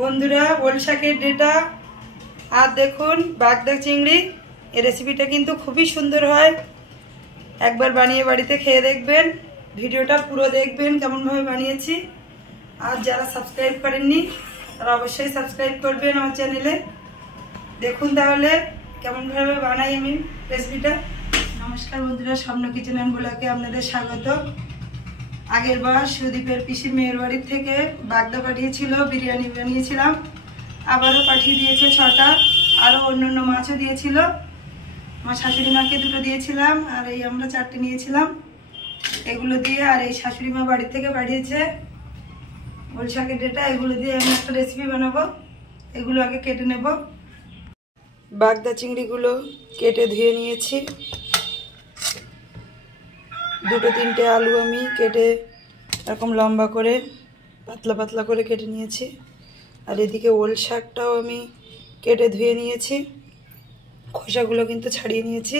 বন্ধুরা ওল শাকের ডেটা আর দেখুন বাগদা চিংড়ি এই রেসিপিটা কিন্তু খুবই সুন্দর হয়। একবার বানিয়ে বাড়িতে খেয়ে দেখবেন, ভিডিওটা পুরো দেখবেন কেমনভাবে বানিয়েছি। আর যারা সাবস্ক্রাইব করেননি তারা অবশ্যই সাবস্ক্রাইব করবেন আমার চ্যানেলে। দেখুন তাহলে কেমনভাবে বানাই আমি রেসিপিটা। নমস্কার বন্ধুরা, স্বপ্ন কিচেন অ্যান্ড ব্লগে আপনাদের স্বাগত। আগের বার সুদীপের পিসির মেয়ের বাড়ির থেকে বাগদা পাঠিয়েছিল, বিরিয়ানি বানিয়েছিলাম। আবারও পাঠিয়ে দিয়েছে 6টা, আরও অন্য মাছও দিয়েছিল। আমার শাশুড়ি মাকে 2টো দিয়েছিলাম, আর এই আমরা 4টে নিয়েছিলাম। এগুলো দিয়ে আর এই শাশুড়ি মা বাড়ির থেকে পাঠিয়েছে ওল শাকের ডেটা, এগুলো দিয়ে আমি একটা রেসিপি বানাবো। এগুলো আগে কেটে নেব। বাগদা চিংড়িগুলো কেটে ধুয়ে নিয়েছি। 2-3টে আলু আমি কেটে এরকম লম্বা করে পাতলা পাতলা করে কেটে নিয়েছি। আর এদিকে ওল শাকটাও আমি কেটে ধুয়ে নিয়েছি, খোসাগুলো কিন্তু ছাড়িয়ে নিয়েছি।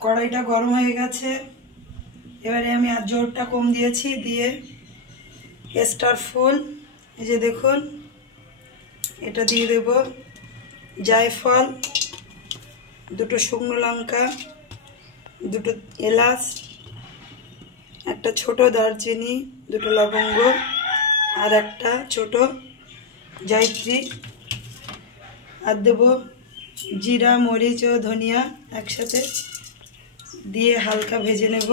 কড়াইটা গরম হয়ে গেছে, এবারে আমি আর জোরটা কম দিয়েছি, দিয়ে স্টার ফুল এই যে দেখুন এটা দিয়ে দেব, জায়ফল, 2টো শুকনো লঙ্কা, 2টো এলাচ, একটা ছোট দারচিনি, 2টো লবঙ্গ, আর একটা ছোট জায়ত্রী, আর দেব জিরা, মরিচ ও ধনিয়া একসাথে দিয়ে হালকা ভেজে নেব।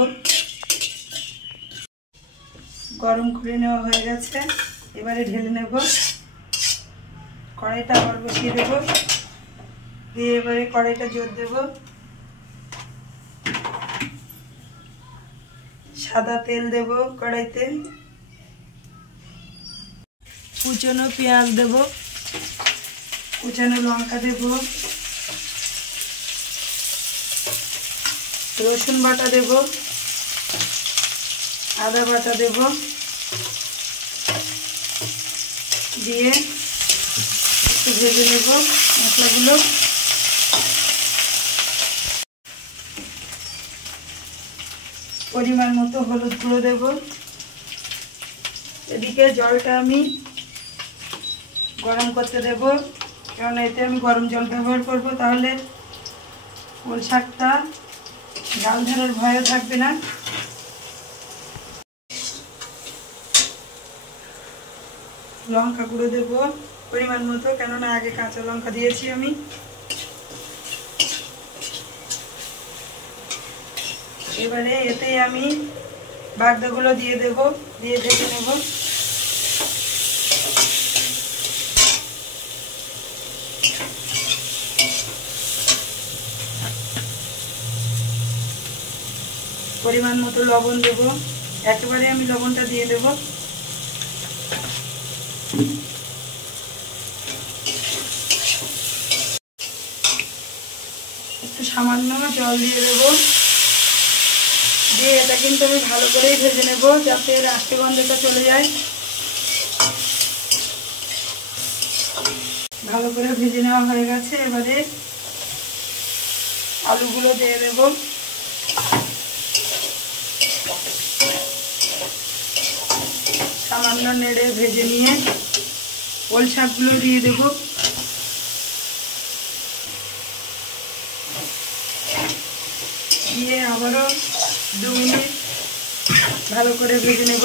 গরম করে নেওয়া হয়ে গেছে, এবারে ঢেলে নেব। কড়াইটা আবার বসিয়ে দেব, দিয়ে এবারে কড়াইটা জোর দেব। সাদা তেল দেব কড়াইতে, কুচনো পেঁয়াজ দেব, কুচানো লঙ্কা দেব, রসুন বাটা দেব, আদা বাটা দেব, দিয়ে একটু ভেজে নেব মশলাগুলো। পরিমাণ মতো হলুদ গুঁড়ো দেব। এদিকে জলটা আমি গরম করতে দেব, কারণ এতে আমি গরম জল ব্যবহার করব, তাহলে ওল শাকটা জাল ধরার ভয়ও থাকবে না। লঙ্কা গুঁড়ো দেব পরিমাণ মতো, কেননা আগে কাঁচা লঙ্কা দিয়েছি আমি। এবারে এতে আমি বাগদাগুলো দিয়ে দেব, দিয়ে ভেজে নেব। পরিমাণ মতো লবণ দেব, একেবারে আমি লবণটা দিয়ে দেব। একটু সামান্য জল দিয়ে দেব, দিয়ে এটা কিন্তু আমি ভালো করেই ভেজে নেব, যাতে আষ্টে গন্ধটা চলে যায়। ভালো করে ভেজে নেওয়া হয়ে গেছে, এবারে আলুগুলো দিয়ে দেব। সামান্য নেড়ে ভেজে নিয়ে ওল শাকগুলো দিয়ে দেব। দিয়ে আবারও 2 মিনিট ভালো করে ভেজে নেব।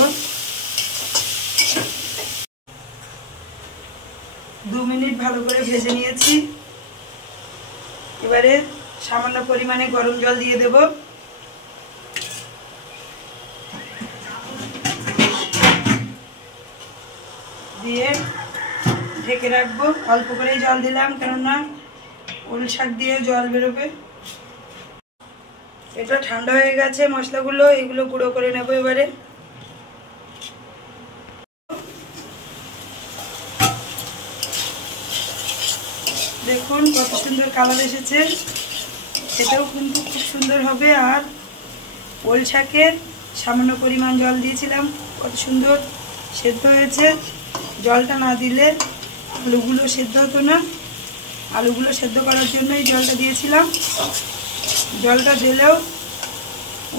2 মিনিট ভালো করে ভেজে নিয়েছি। এবারে সামান্য পরিমাণে গরম জল দিয়ে দেব। দিয়ে ঢেকে রাখবো। অল্প করেই জল দিলাম, কেননা ওল শাক দিয়ে জল বেরোবে। এটা ঠান্ডা হয়ে গেছে, মশলাগুলো এগুলো গুঁড়ো করে নেব। এবারে দেখুন কত সুন্দর কালার এসেছে, এটাও কিন্তু খুব সুন্দর হবে। আর ওল শাকের সামান্য পরিমাণ জল দিয়েছিলাম, কত সুন্দর সেদ্ধ হয়েছে। জলটা না দিলে আলুগুলো সেদ্ধ হতো না, আলুগুলো সেদ্ধ করার জন্যই জলটা দিয়েছিলাম। জলটা দিলেও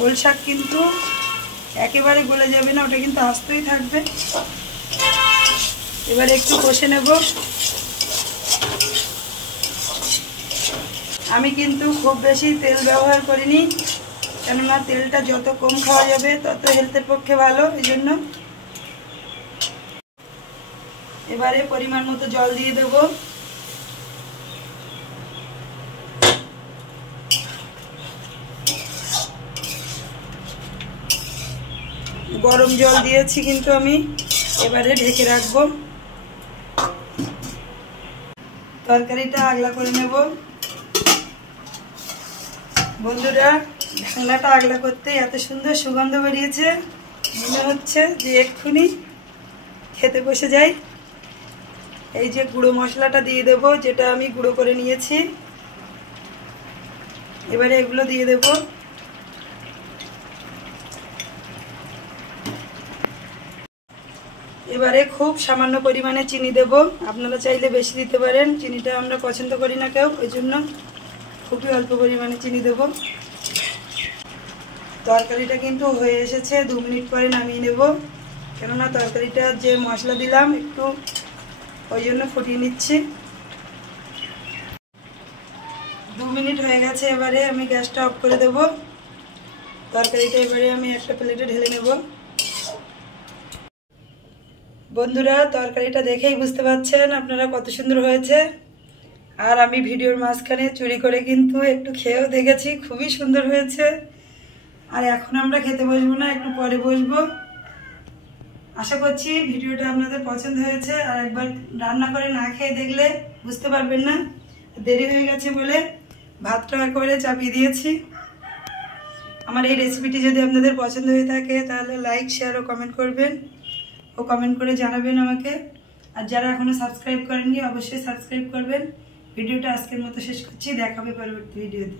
ওল শাক কিন্তু একেবারে গলে যাবে না, ওটা কিন্তু আস্তই থাকবে। এবারে একটু কষে নেব। আমি কিন্তু খুব বেশি তেল ব্যবহার করিনি, কেননা তেলটা যত কম খাওয়া যাবে তত হেলথের পক্ষে ভালো, এই জন্য। এবারে পরিমাণ মতো জল দিয়ে দেব। গরম জল দিয়েছি কিন্তু আমি। এবারে ঢেকে রাখবো। তরকারিটা আগলা করে নেব। বন্ধুরা, ঢাকনাটা আগলা করতে এত সুন্দর সুগন্ধ বেরিয়েছে, মনে হচ্ছে যে এক্ষুনি খেতে বসে যাই। এই যে গুঁড়ো মশলাটা দিয়ে দেব, যেটা আমি গুঁড়ো করে নিয়েছি। এবারে এগুলো দিয়ে দেব। এবারে খুব সামান্য পরিমাণে চিনি দেব। আপনারা চাইলে বেশি দিতে পারেন, চিনিটা আমরা পছন্দ করি না কেউ, ওই জন্য খুবই অল্প পরিমাণে চিনি দেব। তরকারিটা কিন্তু হয়ে এসেছে, 2 মিনিট পরে নামিয়ে নেব, কেননা তরকারিটা যে মশলা দিলাম একটু, ওই জন্য ফুটিয়ে নিচ্ছি। 2 মিনিট হয়ে গেছে। এবারে আমি গ্যাসটা অফ করে দেব। তরকারিটা এবারে আমি একটা প্লেটে ঢেলে নেব। বন্ধুরা, তরকারিটা দেখেই বুঝতে পারছেন আপনারা কত সুন্দর হয়েছে। আর আমি ভিডিওর মাঝখানে চুরি করে কিন্তু একটু খেয়েও দেখেছি, খুবই সুন্দর হয়েছে। আর এখন আমরা খেতে বসবো না, একটু পরে বসবো। আশা করছি ভিডিওটা আপনাদের পছন্দ হয়েছে। আর একবার রান্না করে না খেয়ে দেখলে বুঝতে পারবেন না। দেরি হয়ে গেছে বলে ভাতটা একেবারে চাপিয়ে দিয়েছি। আমার এই রেসিপিটি যদি আপনাদের পছন্দ হয়ে থাকে তাহলে লাইক, শেয়ার ও কমেন্ট করবেন, ও কমেন্ট করে জানাবেন আমাকে। আর যারা এখনো সাবস্ক্রাইব করেননি অবশ্যই সাবস্ক্রাইব করবেন। ভিডিওটা আজকের মতো শেষ করছি, দেখা হবে পরবর্তী ভিডিওতে।